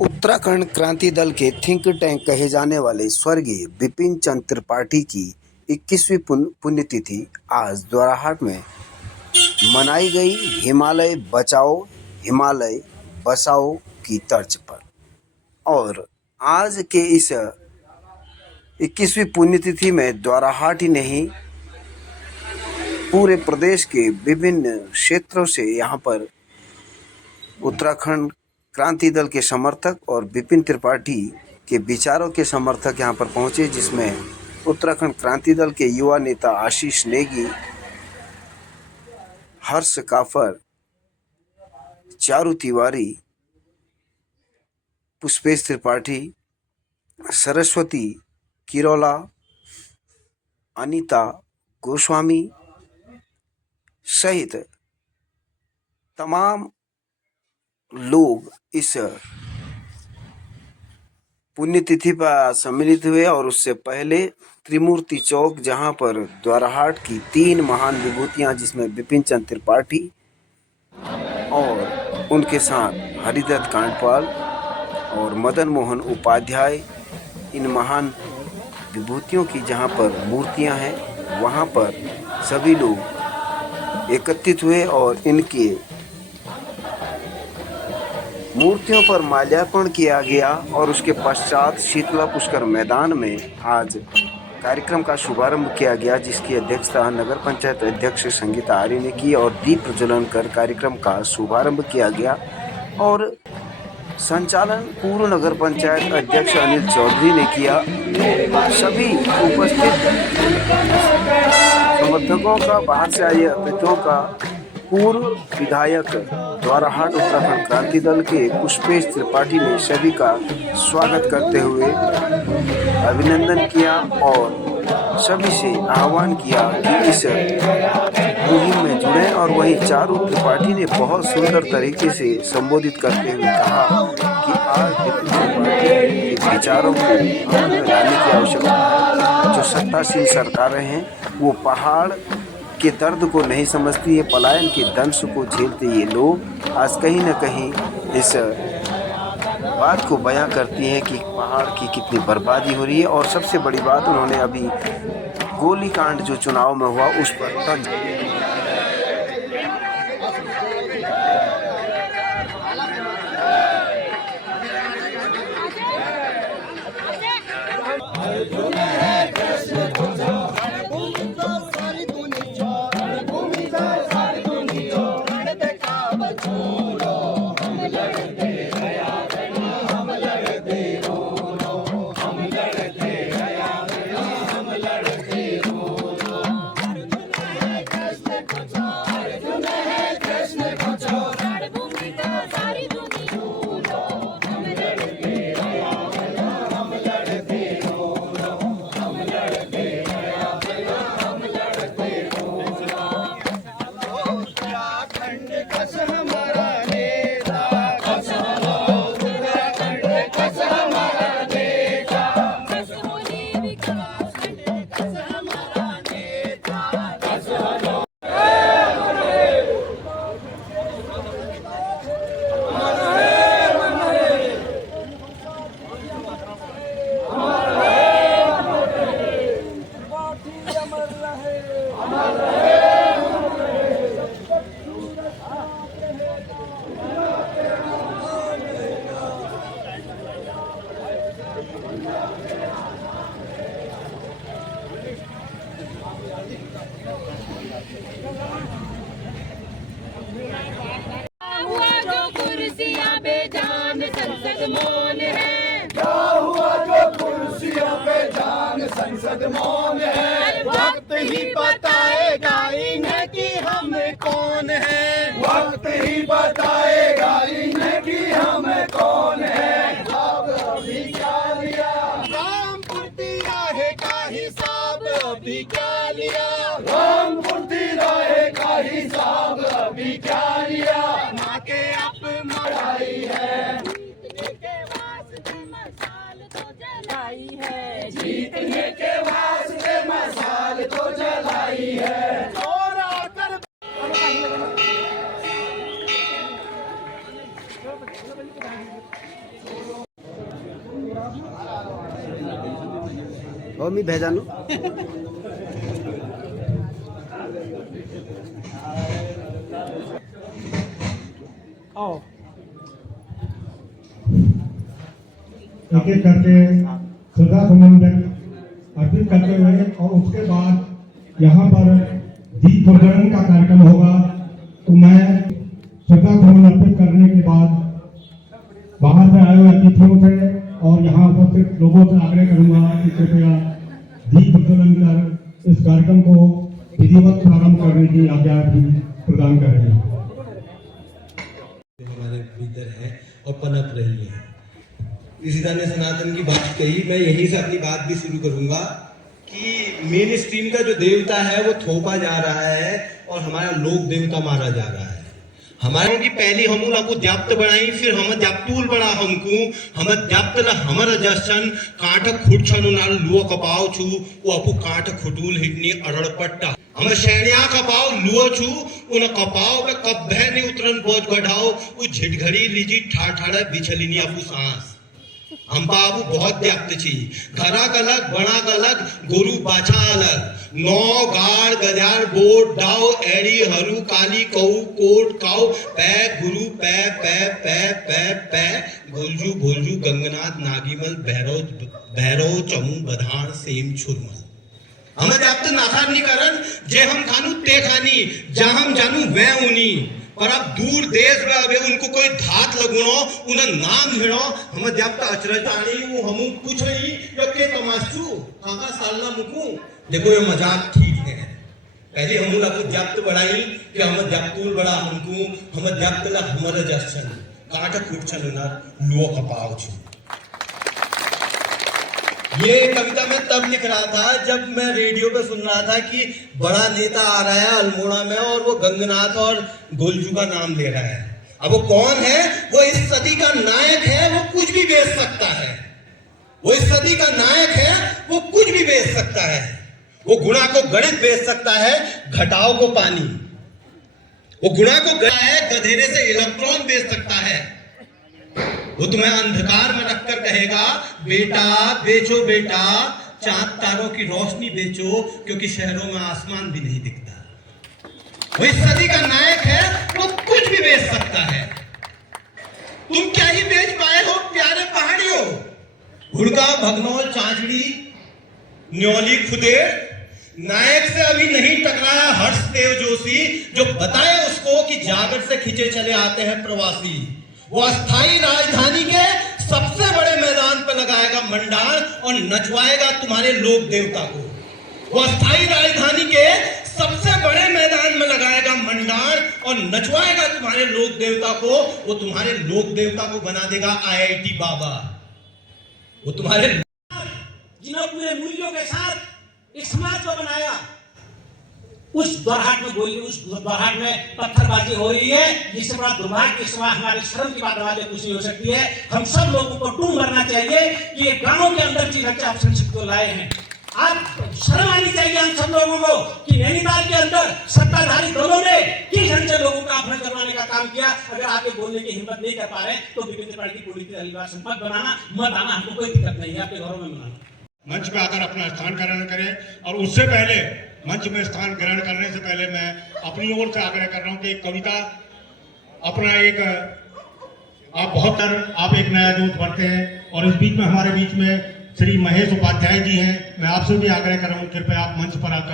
उत्तराखंड क्रांति दल के think tank कहे जाने वाले स्वर्गीय विपिन चंद्र त्रिपाठी की 21वीं पुण्यतिथि आज द्वाराहाट में मनाई गई। हिमालय बचाओ हिमालय बसाओ की तर्ज पर। और आज के इस 21वीं पुण्यतिथि में द्वाराहाट ही नहीं, पूरे प्रदेश के विभिन्न क्षेत्रों से यहाँ पर उत्तराखंड क्रांति दल के समर्थक और विपिन त्रिपाठी के विचारों के समर्थक यहाँ पर पहुंचे, जिसमें उत्तराखंड क्रांति दल के युवा नेता आशीष नेगी, हर्ष काफर, चारू तिवारी, पुष्पेश त्रिपाठी, सरस्वती किरोला, अनीता गोस्वामी सहित तमाम लोग इस पुण्यतिथि पर सम्मिलित हुए। और उससे पहले त्रिमूर्ति चौक, जहां पर द्वाराहाट की 3 महान विभूतियां, जिसमें विपिन चंद्र त्रिपाठी और उनके साथ हरिदत्त कांडपाल और मदन मोहन उपाध्याय, इन महान विभूतियों की जहां पर मूर्तियां हैं, वहां पर सभी लोग एकत्रित हुए और इनके मूर्तियों पर माल्यार्पण किया गया। और उसके पश्चात शीतला पुष्कर मैदान में आज कार्यक्रम का शुभारंभ किया गया, जिसकी अध्यक्षता नगर पंचायत अध्यक्ष संगीता आर्य ने की और दीप प्रज्वलन कर कार्यक्रम का शुभारंभ किया गया। और संचालन पूर्व नगर पंचायत अध्यक्ष अनिल चौधरी ने किया। सभी उपस्थित समर्थकों का, बाहर से आए अतिथियों का, पूर्व विधायक द्वाराहाट उत्तराखंड क्रांति दल के पुष्पेश त्रिपाठी ने सभी का स्वागत करते हुए अभिनंदन किया और सभी से आह्वान किया कि इस मुहिम में जुड़ें। और वहीं चारू त्रिपाठी ने बहुत सुंदर तरीके से संबोधित करते हुए कहा कि आज के विचारों को अमल में लाने की आवश्यकता है। जो सत्तासीन सरकारें हैं वो पहाड़ के दर्द को नहीं समझती है, पलायन के दंश को झेलते ये लोग आज कहीं न कहीं इस बात को बयां करती हैं कि पहाड़ की कितनी बर्बादी हो रही है। और सबसे बड़ी बात, उन्होंने अभी गोलीकांड जो चुनाव में हुआ उस पर तंज संसद मौन है। वक्त ही बताएगा इन्हें कि हम कौन है। वक्त ही बताएगा इन्हें कि हम कौन है। अब अभी क्या लिया रामपुर राहे का हिसाब, अभी क्या लिया रामपुर राहे का हिसाब, अभी क्या लिया। माँ के आप मराई है, जीतने के वास्ते मशाल तो जलाई है। और आकर और मी भेजानु एक एक करके श्रद्धा सुमन अर्पित करते हुए और उसके बाद यहाँ पर दीप प्रज्वलन का कार्यक्रम होगा। तो मैं श्रद्धा सुमन अर्पित करने के बाद बाहर से आए हुए अतिथियों से और यहाँ उपस्थित लोगों से आग्रह करूंगा कि कृपया दीप प्रज्वलन कर इस कार्यक्रम को विधिवत प्रारंभ करने की आज्ञा भी प्रदान करें। हमारे भीतर है और पनप रही है। इसी तरह ने सनातन की बात कही, मैं यहीं से अपनी बात भी शुरू करूंगा कि मेन स्ट्रीम का जो देवता है वो थोपा जा रहा है और हमारा लोक देवता मारा जा रहा है। हमारे की पहली हम आपको जब्त बढ़ाई, फिर हम जब्तूल बड़ा हमको हम जब्त ल हमर जशन कांट खुट छनु नाल लुओ कपाव छु वो अपु कांट खुटूल हिटनी अड़पट्टा हम शैनिया कपाव लुओ छु उन कपाव पे कब्बे ने उतरन बोझ गढ़ाओ वो झिटघड़ी लीजी ठाठाड़ा बिछलिनी अपु सांस हम बाबू बहुत व्याप्त छी घरा गलग बड़ा गलग गुरु बाछा अलग नौ गाड़ गजार बोट डाव एड़ी हरू काली कऊ कोट काऊ पै गुरु पै पै पै पै पै गोलजू भोलजू गंगनाथ नागीमल भैरव चमू बधान सेम छुरमल हम व्याप्त नाखार निकरन जे हम खानू ते खानी जा हम जानू वै उनी पर अब दूर देश में अबे उनको कोई धात लगुणो उन्हें नाम हिड़ो हम जब तक अचरज आनी वो हम पूछ रही जो के तमाशू काका सालना मुकू देखो ये मजाक ठीक है। पहले हम लोग जब्त बढ़ाई कि हम जब्तूल बड़ा हमको हम जब्त ला हमारे जशन काट कुटछन ना लो कपाव छु। ये कविता मैं तब लिख रहा था जब मैं रेडियो पे सुन रहा था कि बड़ा नेता आ रहा है अल्मोड़ा में और वो गंगनाथ और गोलजू का नाम ले रहा है। अब वो कौन है? वो इस सदी का नायक है, वो कुछ भी बेच सकता है। वो इस सदी का नायक है, वो कुछ भी बेच सकता है। वो गुणा को गणित बेच सकता है, घटाओ को पानी। वो गुणा को गधेरे से इलेक्ट्रॉन बेच सकता है। वो तुम्हें अंधकार में रखकर कहेगा बेटा बेचो बेटा चांद तारों की रोशनी बेचो क्योंकि शहरों में आसमान भी नहीं दिखता। वो इस सदी का नायक है, वो कुछ भी बेच सकता है। तुम क्या ही बेच पाए हो प्यारे पहाड़ियों? हुड़का भगनौल चांचड़ी न्योली खुदेड़ नायक से अभी नहीं टकराया हर्षदेव जोशी जो बताए उसको कि जागर से खिंचे चले आते हैं प्रवासी। वो अस्थाई राजधानी के सबसे बड़े मैदान पर लगाएगा मंडार और नचवाएगा तुम्हारे लोक देवता को। वो अस्थाई राजधानी के सबसे बड़े मैदान में लगाएगा मंडार और नचवाएगा तुम्हारे लोक देवता को। वो तुम्हारे लोक देवता को बना देगा IIT बाबा। वो तुम्हारे जिन्होंने पूरे मूल्यों के साथ एक समाज को बनाया, उस दौरान में गोली, उस दौरान में पत्थरबाजी हो रही है, जिससे बड़ा दुर्भाग्य के सिवा हमारे शर्म की बात वाले कुछ नहीं हो सकती है। हम सब लोगों को टूम भरना चाहिए कि ये गांवों के अंदर की रक्षा संसद को लाए हैं। आज शर्म आनी चाहिए हम सब लोगों को कि नैनीताल के अंदर सत्ताधारी दलों ने किस ढंग से लोगों का अपहरण करवाने का काम किया। अगर आगे बोलने की हिम्मत नहीं कर पा रहे तो विभिन्न पार्टी पॉलिटिकल अलिवार संपर्क बनाना मत आना, हमको कोई दिक्कत नहीं है, आपके घरों में मनाना। मंच पे आकर अपना स्थान ग्रहण करें और उससे पहले मंच में स्थान ग्रहण करने से पहले मैं अपनी ओर से आग्रह कर रहा हूं कि एक कविता अपना एक आप एक नया दूत बढ़ते हैं और इस बीच में हमारे बीच में श्री महेश उपाध्याय जी हैं। मैं आपसे भी आग्रह कर रहा हूं कृपया आप मंच पर आकर